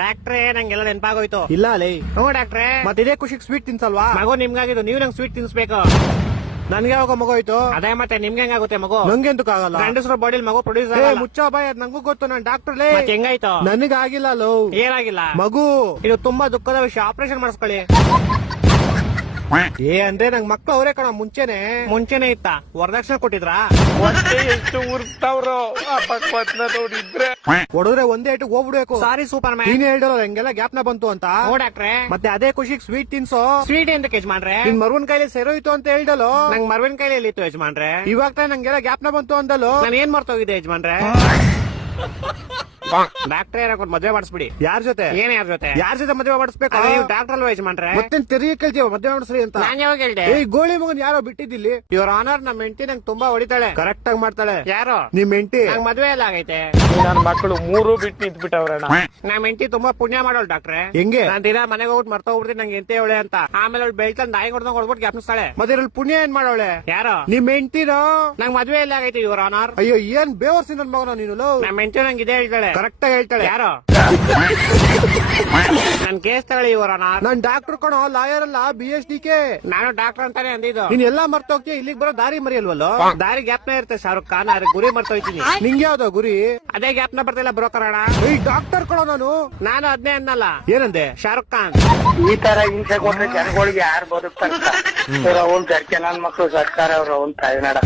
ಡಾಕ್ಟ್ರೇ ನಂಗೆಲ್ಲ ನೆನಪಾಗೋಯ್ತು. ಇಲ್ಲ ಲೇ. ಹ್ಞೂ ಡಾಕ್ಟ್ರೇ. ಮತ್ತಿದೇ ಖುಷಿಗೆ ಸ್ವೀಟ್ ತಿನ್ಸಲ್ವಾ? ಮಗು ನಿಮ್ಗಾಗಿದ್ದು, ನೀವು ನಂಗೆ ಸ್ವೀಟ್ ತಿನ್ಸ್ಬೇಕು. ನನ್ಗೆ ಯಾವಾಗ ಮಗು ಹೋಯ್ತು? ಅದೇ ಮತ್ತೆ ನಿಮ್ಗೆ ಹೆಂಗಾಗುತ್ತೆ ಮಗು? ನಂಗೆ ಎಂತಕ್ ಆಗಲ್ಲ. ಗಂಡಸ್ರ ಬಾಡಿಲ್ ಮಗು ಪ್ರೊಡ್ಯೂಸ್ ಏ ಆಗಲ್ಲ. ಮುಚ್ಚ ಬಾಯ್, ಅದ್ ನಂಗೂ ಗೊತ್ತು, ನಾನ್ ಡಾಕ್ಟರ್ ಲೇ. ಮತ್ತೆ ಹೆಂಗಾಯ್ತು? ನನಗಾಗಿಲ್ಲ ಲೋ. ಏನಾಗಿಲ್ಲ? ಮಗು. ಇದು ತುಂಬಾ ದುಃಖದ ವಿಷಯ, ಆಪರೇಷನ್ ಮಾಡಿಸ್ಕೊಳ್ಳಿ. ಏ ಅಂದ್ರೆ ನಂಗ್ ಮಕ್ಳು ಅವರೇ ಕಣ ಮುಂಚೆನೆ ಇತ್ತ? ವರದಕ್ಷಿಣೆ ಕೊಟ್ಟಿದ್ರಾ? ಎಷ್ಟು ಉರ್ತಾವ್ರೋ ಆ ಪಕ್ವತ್ನ ನೋಡಿದ್ರೆ. ಹೊಡೆದ್ರೆ ಒಂದೇ ಏಟಿಗೆ ಹೋಗ್ಬಿಡ್ಬೇಕು. ಸಾರಿ ಸೂಪರ್ ಮ್ಯಾನ್. ನೀನ್ ಹೇಳ್ದಲ್ಲ ಹೆಂಗೆಲ್ಲ ಗ್ಯಾಪ್ನ ಬಂತು ಅಂತ. ಹ್ಞೂ ಡಾಕ್ಟ್ರೇ. ಮತ್ತೆ ಅದೇ ಖುಷಿಗೆ ಸ್ವೀಟ್ ತಿನ್ಸೋ. ಸ್ವೀಟ್ ಎಂತ ಯಜಮಾನ್ರೆ? ನಿನ್ ಮರುವನ್ ಕೈಲಿ ಸೆರೋಯ್ತು ಅಂತ ಹೇಳ್ದಲ್ಲೋ. ನಂಗ್ ಮರ್ವಿನ ಕೈಲಿ ಇತ್ತು ಯಜಮಾನ್ರೆ. ಇವಾಗ ತಾನೇ ನಂಗೆಲ್ಲ ಗ್ಯಾಪ್ನ ಬಂತು ಅಂದಲ್ಲೋ. ನಾನು ಏನ್ ಮರ್ತೋಗಿದೆ ಯಜಮಾನ್ರೆ? ಡಾಕ್ಟ್ರೇ ಏನಾಕೊಂಡು ಮದ್ವೆ ಮಾಡಿಸ್ಬಿಡಿ. ಯಾರ್ ಜೊತೆ? ಯಾರ ಜೊತೆ? ಯಾರ್ ಜೊತೆ ಮದುವೆ ಮಾಡಿಸ್ಬೇಕು? ನೀವು ಡಾಕ್ಟರ್ ಅಲ್ವಾ ಯಜಮಾನ್ರೆ? ಮತ್ತೆ ತೆರಿಗೆ ಕೇಳ್ತೀವ ಮದುವೆ ಮಾಡಿಸ್ರಿ ಅಂತ. ನಾನ್ ಯಾವಾಗ ಹೇಳ್ದೆ? ಏ ಗೋಳಿ ಮಗನ್ ಯಾರೋ ಬಿಟ್ಟಿದ್ದಿಲ್ಲಿ. ಯುವರ್ ಆನರ್, ನಮ್ಮ ಹೆಂಡತಿ ನಂಗೆ ತುಂಬಾ ಹೊಡಿತಾಳೆ. ಕರೆಕ್ಟ್ ಆಗಿ ಮಾಡ್ತಾಳೆ. ಯಾರು? ನಿಮ್ ಹೆಂಡತಿ. ನಂಗ್ ಮದ್ವೆ ಎಲ್ಲ ಆಗೈತೆ. ನನ್ ಮಕ್ಕಳು 3 ಬಿಟ್ಟು ನಿಂತ್ಬಿಟ್ಟವ್ರಣ್ಣ. ನಮ್ಮ ಹೆಂಡತಿ ತುಂಬಾ ಪುಣ್ಯ ಮಾಡೋಳು ಡಾಕ್ಟ್ರೆ. ಹೆಂಗೆ? ನಾನ್ ದಿನ ಮನೆಗೆ ಹೋಗ್ಬಿಟ್ಟು ಮರ್ತೋಗ್ಬಿಡ್ತೀನಿ ನಂಗೆ ಎಂತ ಹೇಳಿ ಅಂತ. ಆಮೇಲೆ ಅವ್ಳು ಬೆಳ್ತಂದ್ ನಾಯಿ ಹೊಡ್ದಂಗ್ ಹೊಡ್ಬಿಟ್ಟು ಜ್ಞಾಪಿಸ್ತಾಳೆ. ಮತ್ತೆ ಇದ್ರಲ್ಲಿ ಪುಣ್ಯ ಏನ್ ಮಾಡೋಳೆ? ಯಾರು? ನಿಮ್ ಹೆಂಡತಿನೋ? ನಂಗ್ ಮದ್ವೆ ಎಲ್ಲ ಆಗೈತೆ ಯುವರ್ ಆನರ್. ಅಯ್ಯೋ ಏನ್ ಬೇವರ್ಸಿ ನನ್ ಮಗನ ನೀನು. ನಮ್ಮ ಹೆಂಡತಿ ನಂಗೆ ಇದೇ ಹೇಳ್ತಾಳೆ. ಕರೆಕ್ಟ್ ಆಗಿ ಹೇಳ್ತಾಳೆ. ಯಾರು? ನನ್ ಕೇಸ್ ತಗೊಳ್ಳಿ ಯುವರ್ ಆನರ್. ನಾನ್ ಡಾಕ್ಟರ್ ಕಣೋ, ಲಾಯರ್ ಅಲ್ಲ, BSDK. ನಾನು ಡಾಕ್ಟರ್ ಅಂತಾನೆ ಅಂದಿದ್ದು. ನೀನ್ ಎಲ್ಲಾ ಮರ್ತೋಗ್ತೀಯ, ಇಲ್ಲಿಗೆ ಬರೋ ದಾರಿ ಮರಿಯಲ್ವಲ್ಲೋ. ದಾರಿ ಗ್ಯಾಪ್ನ ಇರುತ್ತೆ ಶಾರುಖ್ ಖಾನ್, ಆದ್ರೆ ಗುರಿ ಮರ್ತೋಯ್ತೀನಿ. ನಿಂಗೆ ಯಾವ್ದೋ ಗುರಿ? ಅದೇ ಗ್ಯಾಪ್ನ ಬರ್ತಿಲ್ಲ ಬ್ರೋಕರ್ ಅಣ್ಣ. ಈ ಡಾಕ್ಟರ್ ಕಣೋ ನಾನು ಅದ್ನೇ ಅನ್ನಲ್ಲ. ಏನಂದೆ? ಶಾರುಖ್ ಖಾನ್. ಈ ತರ ಹಿಂಸೆ ಕೊಟ್ರೆ ಜನಗಳಿಗೆ ಯಾರು ಬದುಕ್ತಾರ? ಅವ್ನ್ ಸರ್ಕೆ ನನ್ ಮಕ್ಳು ಸರ್ಕಾರ ಅವ್ರ ಅವ್ನ್ ತಾಯಿನಾಡ.